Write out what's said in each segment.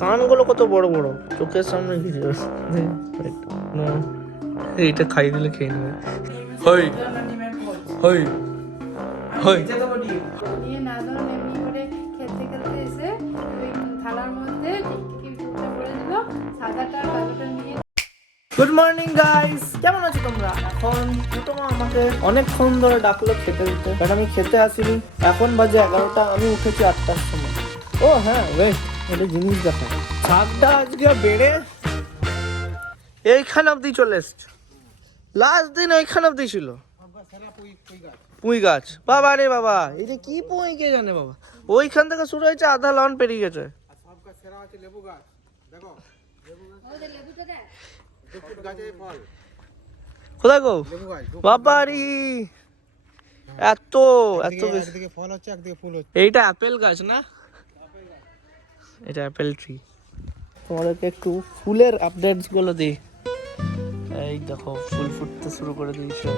কানগুলো কত বড় বড়, চোখের সামনে কিছু এইটা খাইয়ে দিলে খেয়ে নেবে। হই হই হই নিয়ে নাদন এমনি করে খেলতে খেলতে এসে ওই থালার মধ্যে টিকটিকির ফুলটা করে দিল, সাদাটা কালোটা নিয়ে। গুড মর্নিং গাইস, কেমন আছো তোমরা? এখন কুটুমা আমাকে অনেকক্ষণ ধরে ডাকলো খেতে দিতে, বাট আমি খেতে আসিনি। এখন বাজে 11টা, আমি উঠেছি 8টার সময়। ও হ্যাঁ, ওয়েট, একটা জিনিস দেখো, শাকটা আজকে বেড়ে এইখান অব্দি চলে এসছে। লাস্ট দিন ওইখান অব্দি ছিল পুঁই গাছ। বাবা রে বাবা, এটা কি পুঁই কে জানে বাবা। ওইখান থেকে শুরু হয়েছে, আধা লন পেরিয়ে গেছে। কোথায় গো বাবারি, এত এত বেশি ফল হচ্ছে, একদিকে ফুল হচ্ছে। এইটা অ্যাপেল গাছ না, এটা অ্যাপেল ট্রি। তোমাদেরকে একটু ফুলের আপডেটস গুলো দিই। এই দেখো ফুল ফুটতে শুরু করে দিয়েছে।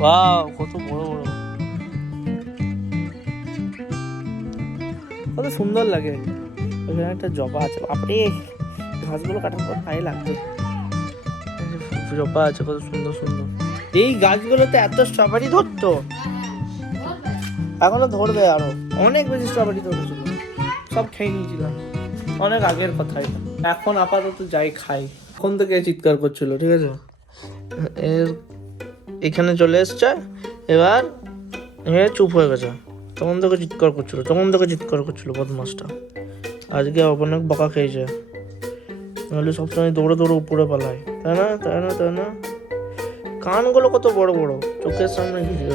ওয়াও, কত বড় বড়, কত সুন্দর লাগে। ওখানে একটা জবা আছে, বাপরে ঘাসগুলো কাটার পর পায়ে লাগবে। জবা আছে কত সুন্দর সুন্দর। এই গাছগুলোতে এত স্ট্রবেরি ধরতো, এখনো ধরবে আরো অনেক বেশি স্ট্রবেরি ধরেছিল, সব খেয়ে নিয়েছিলাম। অনেক আগের কথা এটা। এখন আপাতত যাই খাই। এখন থেকে চিৎকার করছিল, ঠিক আছে, এর এখানে চলে এসছে, এবার চুপ হয়ে গেছে। তখন থেকে চিৎকার করছিল বদমাসটা। আজকে অনেক বকা খেয়েছে, নাহলে সবসময় দৌড়ে দৌড়ে উপরে পালায়, তাই না তাই না তাই না। কানগুলো কত বড় বড়, চোখের সামনে কিছু।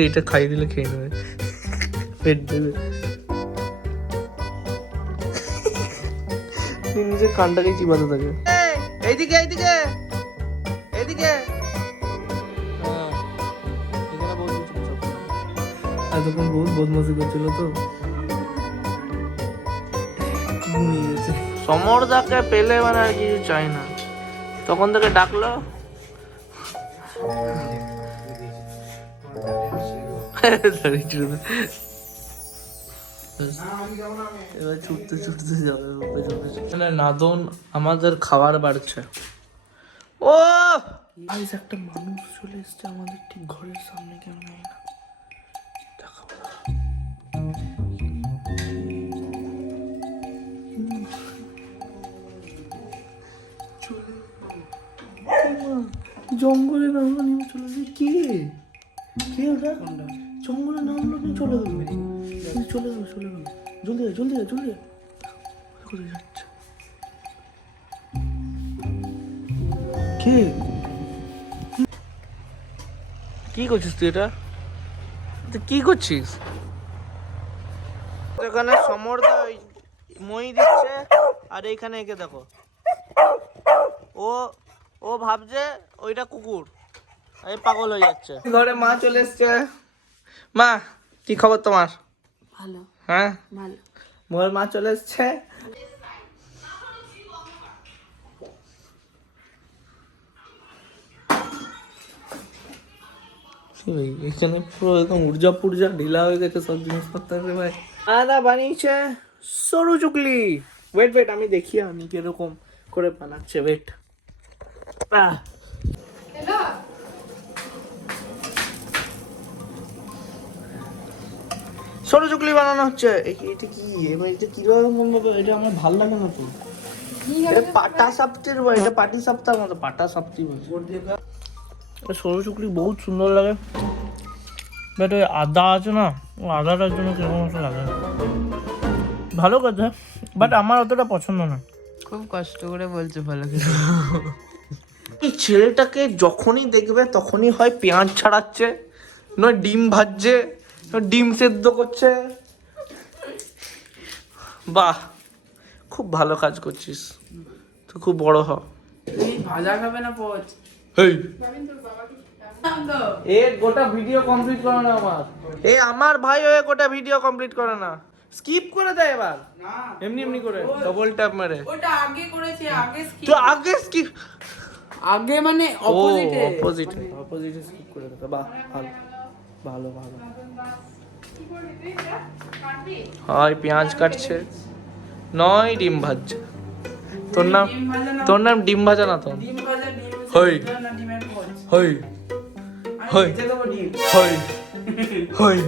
এইটা খাইয়ে দিলে খেয়ে নেবে, পেট দেবে। নিজের কানটাকে চিবাতে থাকে। এইদিকে এইদিকে এইদিকে, এতক্ষণ বহুত বদমাশি করছিল তো, ঘুমিয়ে গেছে। সমরদাকে পেলে মানে আর কিছু চাই না, তখন থেকে ডাকলো। এবার ছুটতে ছুটতে যাবে পেছনে। নাদন আমাদের খাবার বাড়ছে। ও একটা মানুষ চলে এসছে আমাদের ঠিক ঘরের সামনে, কেমন না দেখাবো। জঙ্গলে নামলো, নেমে চলে গেল। কি কে ওটা? জঙ্গলে নামলো, নিয়ে চলে গেল, চলে গেল চলে গেল। জলদি জলদি জলদি, কোথায় যাচ্ছে? কে? কি করছিস তুই? এটা কি করছিস? এখানে সমরদা মই দিচ্ছে, আর এইখানে একে দেখো, ও ও ভাবছে ওইটা কুকুর, এই পাগল হয়ে যাচ্ছে। ঘরে মা চলে এসছে। মা, কি খবর তোমার? ভালো। হ্যাঁ ভালো। মোর মা চলে এসছে। এখানে পুরো একদম উর্জা পুর্জা ঢিলা হয়ে গেছে সব জিনিসপত্র। ভাই আদা বানিয়েছে সরু চুকলি। ওয়েট আমি দেখি আমি কিরকম করে বানাচ্ছে। ওয়েট, সরু চুকলি বানানো হচ্ছে। এটা কি? এটা কিরকম? এটা আমার ভালো লাগে না তো। এটা পাটা সাপটির, এটা পাটি সাপটার মতো, পাটা সাপটি সরু চুকলি বহুত সুন্দর লাগে। বাট ওই আদা আছে না, ও আদাটার জন্য কিরকম একটা লাগে। ভালো কথা, বাট আমার অতটা পছন্দ না। খুব কষ্ট করে বলছে ভালো। এই ছেলেটাকে যখনই দেখবে তখনই হয় পেঁয়াজ ছাড়াচ্ছে, নয় ডিম ভাজছে, নয় ডিম সেদ্ধ করছে। বাহ, খুব ভালো কাজ করছিস তো, খুব বড় হ। তুই ভাজা খাবে না পোচ? হেই, এ গোটা ভিডিও কমপ্লিট করে না আমার। আমার ভাই হয়ে গোটা ভিডিও কমপ্লিট করে না, স্কিপ করে দেয় এবার এমনি এমনি করে ডবল ট্যাপ মেরে। ওটা আগে করেছি, আগে স্কিপ। তো আগে স্কিপ, আগে মানে অপোজিটে অপোজিটে স্কিপ করে দেবে। বাহ, ভালো ভালো ভালো। কি করবি তুই এটা? কাটবি? হয় পেঁয়াজ কাটছে, নয় ডিম ভাজছে। তোর নাম ডিম ভাজা না, তোর নাম ডিম ভাজা না তো? ডিম ভাজা ডিম হই। সেদ্ধ না ডিমের পোচ। হই আমি হই। ভেজে দেবো ডিম। হই হই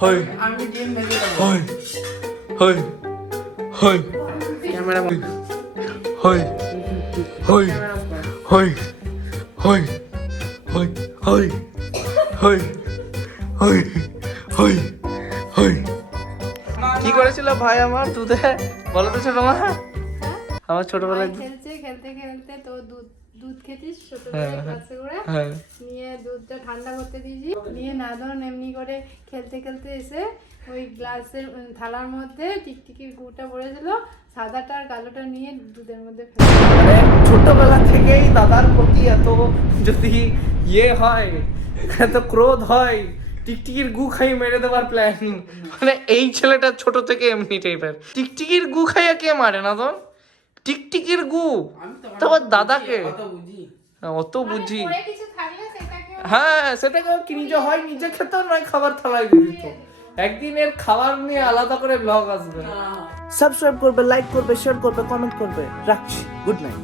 হই আমি ডিম ভেজে দেবো। হই হই হই ক্যামেরা হই হই হই হই হই হই হই হই হই হই। কি করেছিল ভাই আমার দুধে? বলো তো ছোট মা। আমার ছোটবেলায় খেলছে, খেলতে খেলতে তো দুধ খেতিস ছোট হ্যাঁ, করে গ্লাসে করে, হ্যাঁ নিয়ে দুধটা ঠান্ডা করতে দিয়েছি, নিয়ে নাদন এমনি করে খেলতে খেলতে এসে ওই গ্লাসের থালার মধ্যে টিকটিকির গুড়টা পড়েছিল, সাদাটা আর কালোটা নিয়ে দুধের মধ্যে ফেলে মানে ছোটবেলা থেকেই দাদার প্রতি এত যদি হয়, এত ক্রোধ হয়, টিকটিকির গু খাই মেরে দেওয়ার প্ল্যানিং। মানে এই ছেলেটা ছোট থেকে এমনি টাইপের। টিকটিকির গু খাইয়া কে মারে না তো? টিকটিকির গু আমি তো তারপর দাদাকে অত বুঝি। অত বুঝি। পড়ে কিছু থাকলে সেটাকে হ্যাঁ সেটাকে কি নিজে হয় নিজে খেতে, নয় খাবার থালায় দিয়ে দিত। একদিন এর খাবার নিয়ে আলাদা করে ব্লগ আসবে। সাবস্ক্রাইব করবে, লাইক করবে, শেয়ার করবে, কমেন্ট করবে। রাখছি, গুড নাইট।